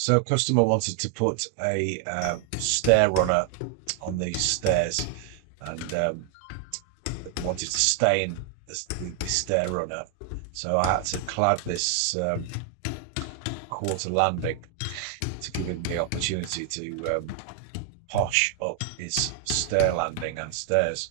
So a customer wanted to put a stair runner on these stairs, and wanted to stain the stair runner. So I had to clad this quarter landing to give him the opportunity to posh up his stair landing and stairs.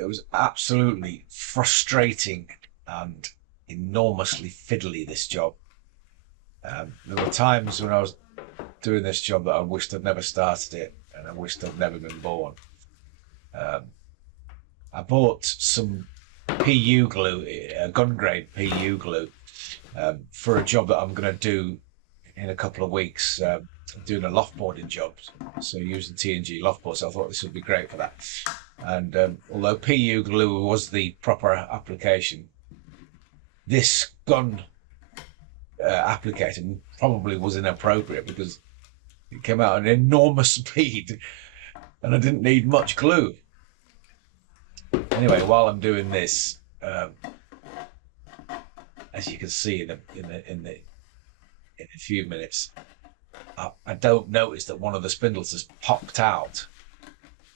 it was absolutely frustrating and enormously fiddly, this job. There were times when I was doing this job that I wished I'd never started it, and I wished I'd never been born. I bought some PU glue, gun grade PU glue, for a job that I'm going to do in a couple of weeks. I'm doing a loft boarding job, so using TNG loft boards. So I thought this would be great for that. And although PU glue was the proper application, this gun applicator probably was inappropriate because it came out at an enormous speed and I didn't need much glue. Anyway, while I'm doing this, as you can see in a few minutes, I don't notice that one of the spindles has popped out,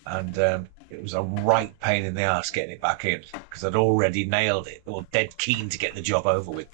and it was a right pain in the ass getting it back in because I'd already nailed it, or dead keen to get the job over with.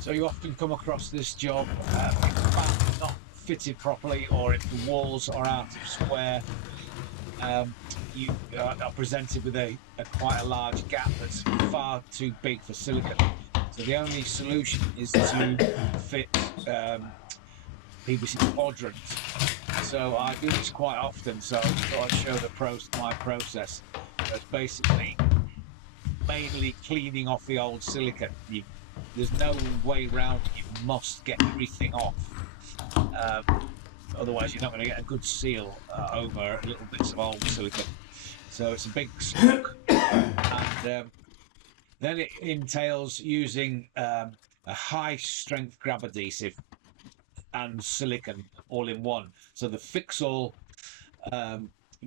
So you often come across this job, not fitted properly, or if the walls are out of square, you are presented with quite a large gap that's far too big for silicon. So the only solution is to fit PVC Quadrant. So I do this quite often, so I thought I'd show my process. It's basically mainly cleaning off the old silicon. There's no way around it. You must get everything off. Otherwise you're not going to get a good seal over little bits of old silicon. So it's a big slog, and then it entails using a high strength grab adhesive and silicon all in one. So the fix-all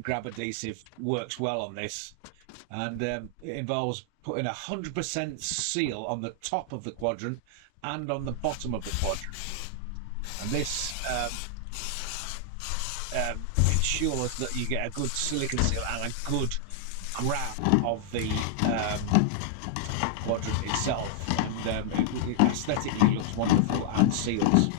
grab adhesive works well on this, and it involves putting 100% seal on the top of the quadrant and on the bottom of the quadrant, and this ensures that you get a good silicon seal and a good grab of the quadrant itself, and it aesthetically looks wonderful and seals.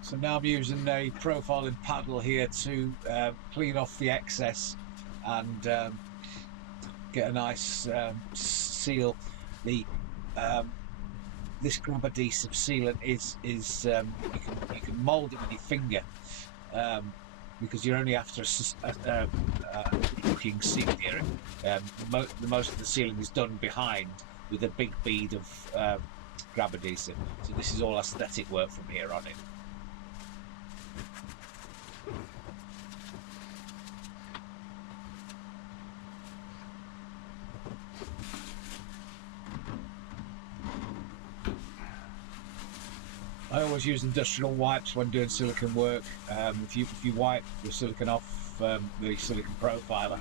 So now I'm using a profiling paddle here to clean off the excess and get a nice seal. The this grab adhesive sealant is you can mould it with your finger, because you're only after a looking seal here. Most of the sealing is done behind with a big bead of grab adhesive. So this is all aesthetic work from here on in. I always use industrial wipes when doing silicon work. If you wipe the silicon off the silicon profiler,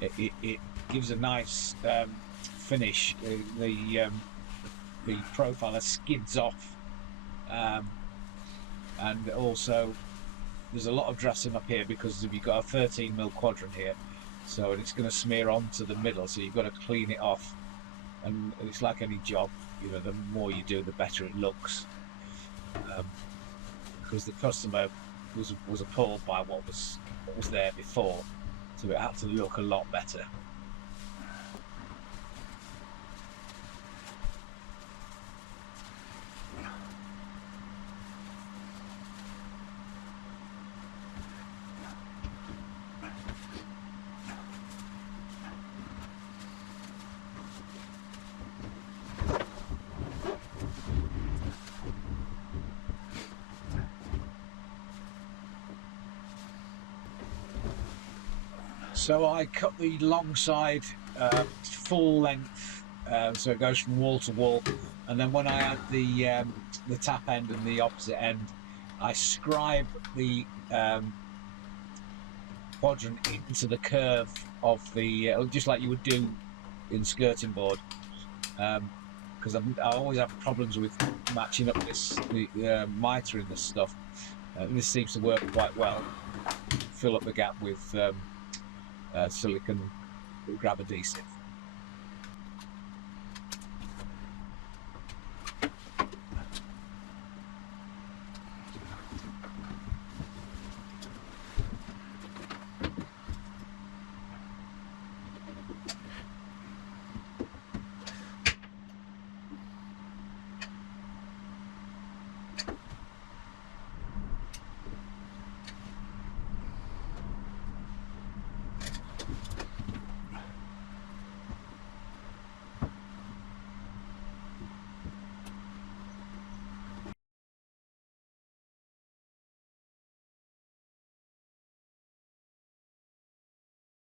it gives a nice finish. The profiler skids off, and also there's a lot of dressing up here because you've got a 13mm quadrant here, so it's going to smear onto the middle. So you've got to clean it off, and it's like any job. You know, the more you do, the better it looks. Because the customer was appalled by what was there before, so it had to look a lot better. So I cut the long side full length, so it goes from wall to wall, and then when I add the tap end and the opposite end, I scribe the quadrant into the curve of the, just like you would do in skirting board, because I always have problems with matching up the mitre in this stuff. This seems to work quite well. Fill up the gap with silicon grab adhesive.